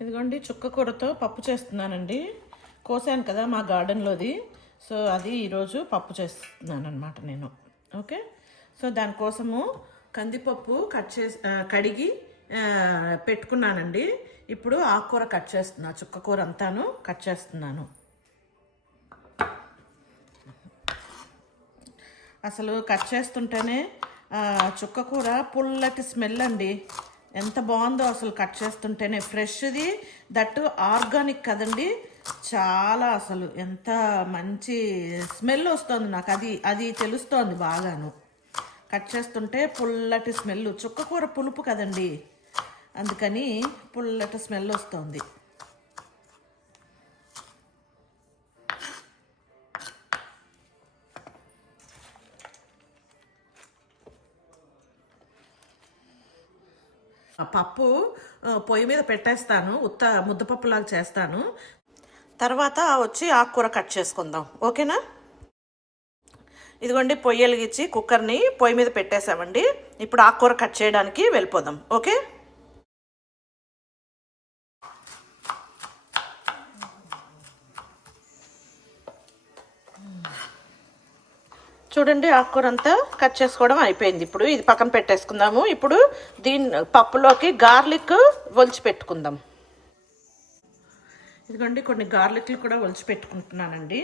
ఇదిగోండి చుక్క కూరతో పప్పు చేస్తున్నానండి. కోసాను కదా మా గార్డెన్లోది. సో అది ఈరోజు పప్పు చేస్తున్నాను అనమాట నేను. ఓకే? సో దానికోసము కందిపప్పు కట్ చేసి కడిగి పెట్టుకున్నానండి. ఇప్పుడు ఆకుకూర కట్ చేస్తున్నా చుక్క కూర అంతాను కట్ చేస్తున్నాను. అసలు కట్ చేస్తుంటేనే చుక్క కూర పుల్లటి స్మెల్ అండి. ఎంత బాగుందో అసలు కట్ చేస్తుంటేనే. ఫ్రెష్ది దట్ ఆర్గానిక్ కదండి. చాలా అసలు ఎంత మంచి స్మెల్ వస్తుంది నాకు. అది అది తెలుస్తోంది బాగాను. కట్ చేస్తుంటే పుల్లటి స్మెల్. చుక్కకూర పులుపు కదండి. అందుకని పుల్లటి స్మెల్ వస్తుంది. పప్పు పొయ్యి మీద పెట్టేస్తాను. ఉత్త ముద్దపప్పులాగా చేస్తాను. తర్వాత వచ్చి ఆకుకూర కట్ చేసుకుందాం. ఓకేనా? ఇదిగోండి పొయ్యి వెలిగించి కుక్కర్ని పొయ్యి మీద పెట్టేసామండి. ఇప్పుడు ఆకుకూర కట్ చేయడానికి వెళ్ళిపోదాం. ఓకే? చూడండి ఆకుకూర అంతా కట్ చేసుకోవడం అయిపోయింది. ఇప్పుడు ఇది పక్కన పెట్టేసుకుందాము. ఇప్పుడు దీని పప్పులోకి గార్లిక్ ఒలిచి పెట్టుకుందాం. ఇదిగోండి కొన్ని గార్లిక్లు కూడా ఒలిచి పెట్టుకుంటున్నానండి.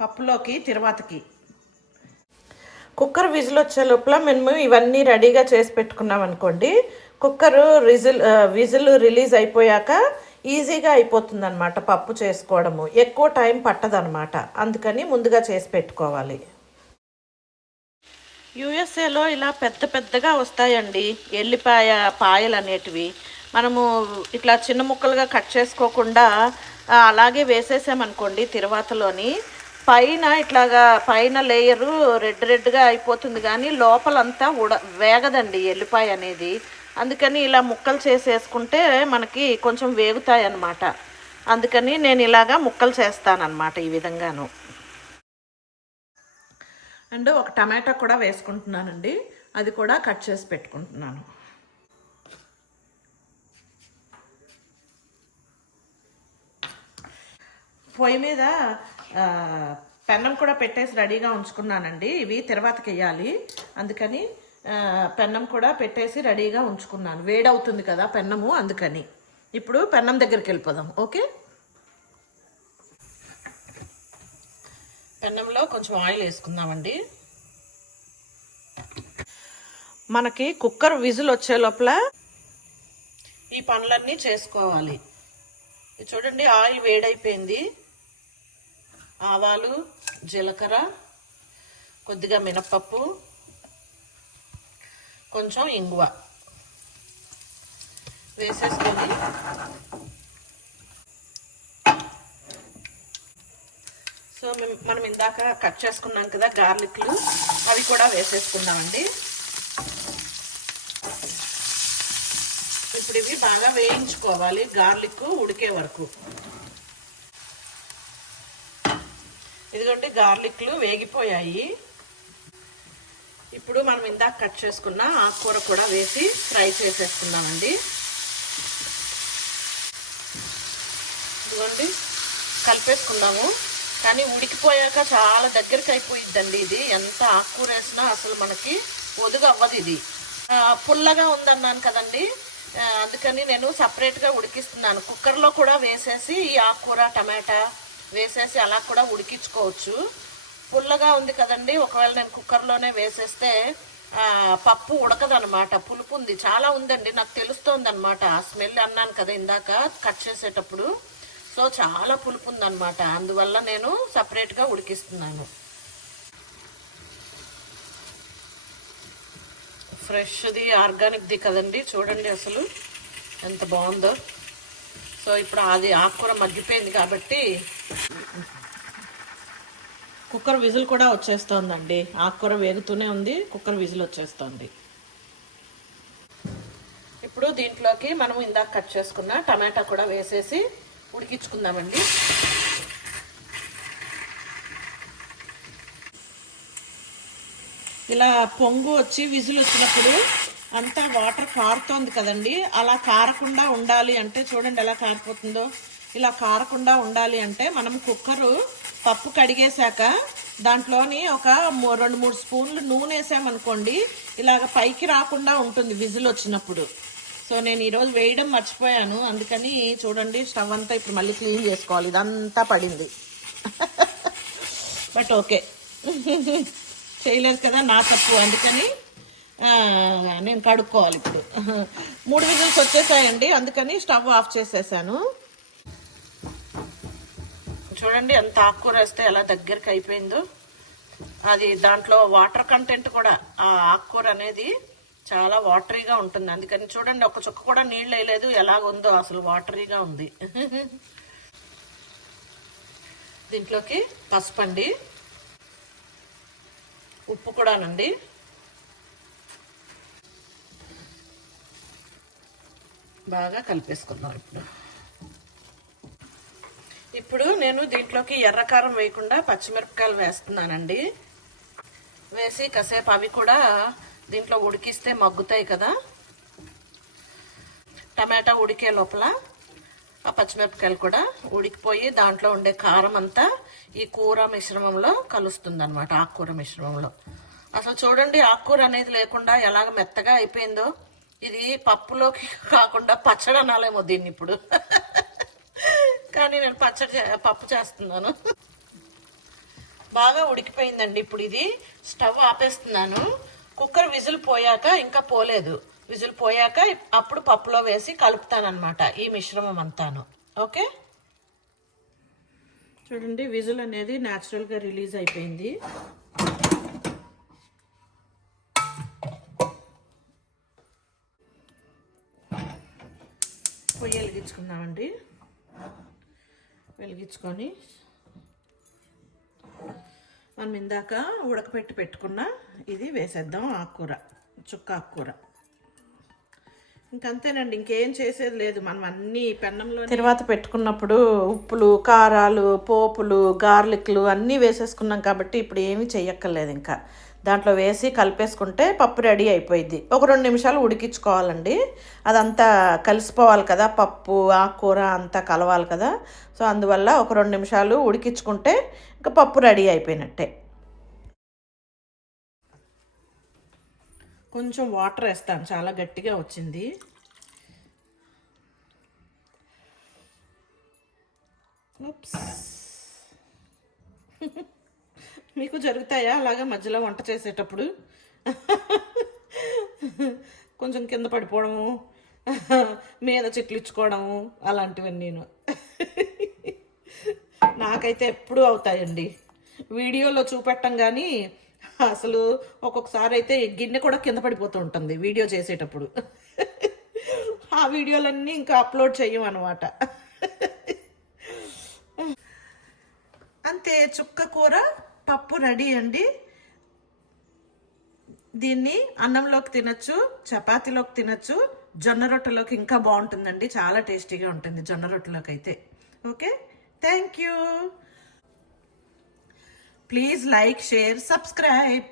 పప్పులోకి తిరువాతకి. కుక్కర్ విజిల్ వచ్చే లోపల మేము ఇవన్నీ రెడీగా చేసి పెట్టుకున్నాం అనుకోండి కుక్కర్ రిజిల్ విజిల్ రిలీజ్ అయిపోయాక ఈజీగా అయిపోతుందన్నమాట పప్పు చేసుకోవడము. ఎక్కువ టైం పట్టదనమాట అందుకని ముందుగా చేసి పెట్టుకోవాలి. యుఎస్ఏలో ఇలా పెద్ద పెద్దగా వస్తాయండి. ఎల్లిపాయ పాయలు అనేటివి. మనము ఇట్లా చిన్న ముక్కలుగా కట్ చేసుకోకుండా అలాగే వేసేసామనుకోండి తిరువాతలోని. పైన ఇట్లాగా పైన లేయరు రెడ్ రెడ్గా అయిపోతుంది కానీ లోపలంతా ఉడ వేగదండి ఎల్లిపాయ అనేది. అందుకని ఇలా ముక్కలు చేసేసుకుంటే మనకి కొంచెం వేగుతాయి అన్నమాట అందుకని నేను ఇలాగా ముక్కలు చేస్తానన్నమాట ఈ విధంగాను. అండ్ ఒక టమాటా కూడా వేసుకుంటున్నానండి. అది కూడా కట్ చేసి పెట్టుకుంటున్నాను. పొయ్యి మీద పెన్నం కూడా పెట్టేసి రెడీగా ఉంచుకున్నానండి. ఇవి తర్వాతకి వేయాలి. అందుకని పెన్నం కూడా పెట్టేసి రెడీగా ఉంచుకున్నాను. వేడవుతుంది కదా పెన్నము అందుకని. ఇప్పుడు పెన్నం దగ్గరికి వెళ్ళిపోదాం. ఓకే? పెన్నంలో కొంచెం ఆయిల్ వేసుకుందామండి. మనకి కుక్కర్ విజిల్ వచ్చే లోపల ఈ పనులన్నీ చేసుకోవాలి. చూడండి ఆయిల్ వేడైపోయింది. ఆవాలు జీలకర్ర కొద్దిగా మినప్పప్పు కొంచెం ఇంగువ వేసేసుకొని సో మనం ఇందాక కట్ చేసుకున్నాం కదా గార్లిక్లు అవి కూడా వేసేసుకుందామండి. ఇప్పుడు ఇవి బాగా వేయించుకోవాలి గార్లిక్ ఉడికే వరకు. ఇదిగోండి గార్లిక్లు వేగిపోయాయి. ఇప్పుడు మనం ఇందాక కట్ చేసుకున్న ఆకుకూర కూడా వేసి ఫ్రై చేసేసుకుందామండి. ఇదిగోండి కలిపేసుకుందాము. కానీ ఉడికిపోయాక చాలా దగ్గరికి అయిపోయిద్దండి ఇది. ఎంత ఆకుకూర వేసినా అసలు మనకి ఒదుగు అవ్వదు ఇది పుల్లగా ఉందన్నాను కదండి. అందుకని నేను సపరేట్గా ఉడికిస్తున్నాను. కుక్కర్లో కూడా వేసేసి ఈ ఆకుకూర టమాటా వేసేసి అలా కూడా ఉడికించుకోవచ్చు. పుల్లగా ఉంది కదండి. ఒకవేళ నేను కుక్కర్లోనే వేసేస్తే పప్పు ఉడకదనమాట పులుపు ఉంది. చాలా ఉందండి. నాకు తెలుస్తోంది అనమాట ఆ స్మెల్ అన్నాను కదా ఇందాక కట్ చేసేటప్పుడు. సో చాలా పులుపు ఉందన్నమాట అందువల్ల నేను సపరేట్గా ఉడికిస్తున్నాను. ఫ్రెష్ది ఆర్గానిక్ది కదండి. చూడండి అసలు ఎంత బాగుందో. సో ఇప్పుడు అది ఆకుకూర మగ్గిపోయింది కాబట్టి కుక్కర్ విజిల్ కూడా వచ్చేస్తోందండి. ఆకుకూర వేగుతూనే ఉంది. కుక్కర్ విజిల్ వచ్చేస్తోంది. ఇప్పుడు దీంట్లోకి మనం ఇందాక కట్ చేసుకున్న టమాటా కూడా వేసేసి ఉడికించుకుందామండి. ఇలా పొంగు వచ్చి విజిల్ వచ్చినప్పుడు అంతా వాటర్ కారుతోంది కదండి. అలా కారకుండా ఉండాలి అంటే చూడండి ఎలా కారిపోతుందో. ఇలా కారకుండా ఉండాలి అంటే మనం కుక్కరు పప్పు కడిగేశాక దాంట్లోని ఒక మూ- రెండు మూడు స్పూన్లు నూనె వేసామనుకోండి ఇలాగ పైకి రాకుండా ఉంటుంది విజిల్ వచ్చినప్పుడు. సో నేను ఈరోజు వేయడం మర్చిపోయాను. అందుకని చూడండి స్టవ్ అంతా ఇప్పుడు మళ్ళీ క్లీన్ చేసుకోవాలి. ఇదంతా పడింది. But okay. చేయలేదు కదా నా తప్పు. అందుకని నేను కడుక్కోవాలి ఇప్పుడు. మూడు విజిల్స్ వచ్చేసాయండి. అందుకని స్టవ్ ఆఫ్ చేసేసాను. చూడండి ఎంత ఆకుకూర వేస్తే ఎలా దగ్గరికి అయిపోయిందో. అది దాంట్లో వాటర్ కంటెంట్ కూడా ఆ ఆకుకూర అనేది చాలా వాటరీగా ఉంటుంది. అందుకని చూడండి ఒక చుక్క కూడా నీళ్ళు వేయలేదు. ఎలాగుందో అసలు వాటరీగా ఉంది. దీంట్లోకి పసుపు అండి ఉప్పు కూడానండి. బాగా కలిపేసుకుందాం ఇప్పుడు. ఇప్పుడు నేను దీంట్లోకి ఎర్రకారం వేయకుండా పచ్చిమిరపకాయలు వేస్తున్నానండి. వేసి కాసేపు అవి కూడా దీంట్లో ఉడికిస్తే మగ్గుతాయి కదా? టమాటా ఉడికే లోపల ఆ పచ్చిమిరపకాయలు కూడా ఉడికిపోయి దాంట్లో ఉండే కారం అంతా ఈ కూర మిశ్రమంలో కలుస్తుంది అనమాట ఆకుకూర మిశ్రమంలో. అసలు చూడండి ఆకుకూర అనేది లేకుండా ఎలాగ మెత్తగా అయిపోయిందో. ఇది పప్పులోకి కాకుండా పచ్చడి అనాలేమో దీన్ని ఇప్పుడు. కానీ నేను పచ్చడి చే- పప్పు చేస్తున్నాను. బాగా ఉడికిపోయిందండి ఇప్పుడు ఇది. స్టవ్ ఆపేస్తున్నాను. కుక్కర్ విజిల్ పోయాక ఇంకా పోలేదు. విజిల్ పోయాక అప్పుడు పప్పులో వేసి కలుపుతానమాట ఈ మిశ్రమం అంతాను. ఓకే? చూడండి విజిల్ అనేది న్యాచురల్గా రిలీజ్ అయిపోయింది. పొయ్యి వెలిగించుకుందామండి. వెలిగించుకొని మనం ఇందాక ఉడకపెట్టి పెట్టుకున్న ఇది వేసేద్దాం ఆకుకూర చుక్క ఆకుకూర. ఇంకంతేనండి ఇంకేం చేసేది లేదు. మనం అన్ని పెన్నంలో తర్వాత పెట్టుకున్నప్పుడు ఉప్పులు కారాలు పోపులు గార్లిక్లు అన్నీ వేసేసుకున్నాం కాబట్టి ఇప్పుడు ఏమీ చెయ్యక్కర్లేదు ఇంకా. దాంట్లో వేసి కలిపేసుకుంటే పప్పు రెడీ అయిపోయింది ఒక రెండు నిమిషాలు ఉడికించుకోవాలండి. అదంతా కలిసిపోవాలి కదా పప్పు ఆకుకూర అంతా కలవాలి కదా. సో అందువల్ల ఒక రెండు నిమిషాలు ఉడికించుకుంటే ఇంకా పప్పు రెడీ అయిపోయినట్టే. కొంచెం వాటర్ వేస్తాను చాలా గట్టిగా వచ్చింది. ఉప్స్. మీకు జరుగుతాయా? అలాగా మధ్యలో వంట చేసేటప్పుడు? కొంచెం కింద పడిపోవడము మీద చిట్లించుకోవడము అలాంటివన్నీ నేను నాకైతే ఎప్పుడూ అవుతాయండి. వీడియోలో చూపెట్టం కానీ అసలు ఒక్కొక్కసారి అయితే గిన్నె కూడా కింద పడిపోతూ ఉంటుంది వీడియో చేసేటప్పుడు. ఆ వీడియోలన్నీ ఇంకా అప్లోడ్ చెయ్యమన్నమాట. అంతే చుక్క కూర పప్పు రెడీ అండి. దీన్ని అన్నంలోకి తినచ్చు చపాతీలోకి తినచ్చు జొన్న రొట్టెలోకి ఇంకా బాగుంటుందండి. చాలా టేస్టీగా ఉంటుంది జొన్న రొట్టెలోకి అయితే. Okay? Thank you. Please like share subscribe.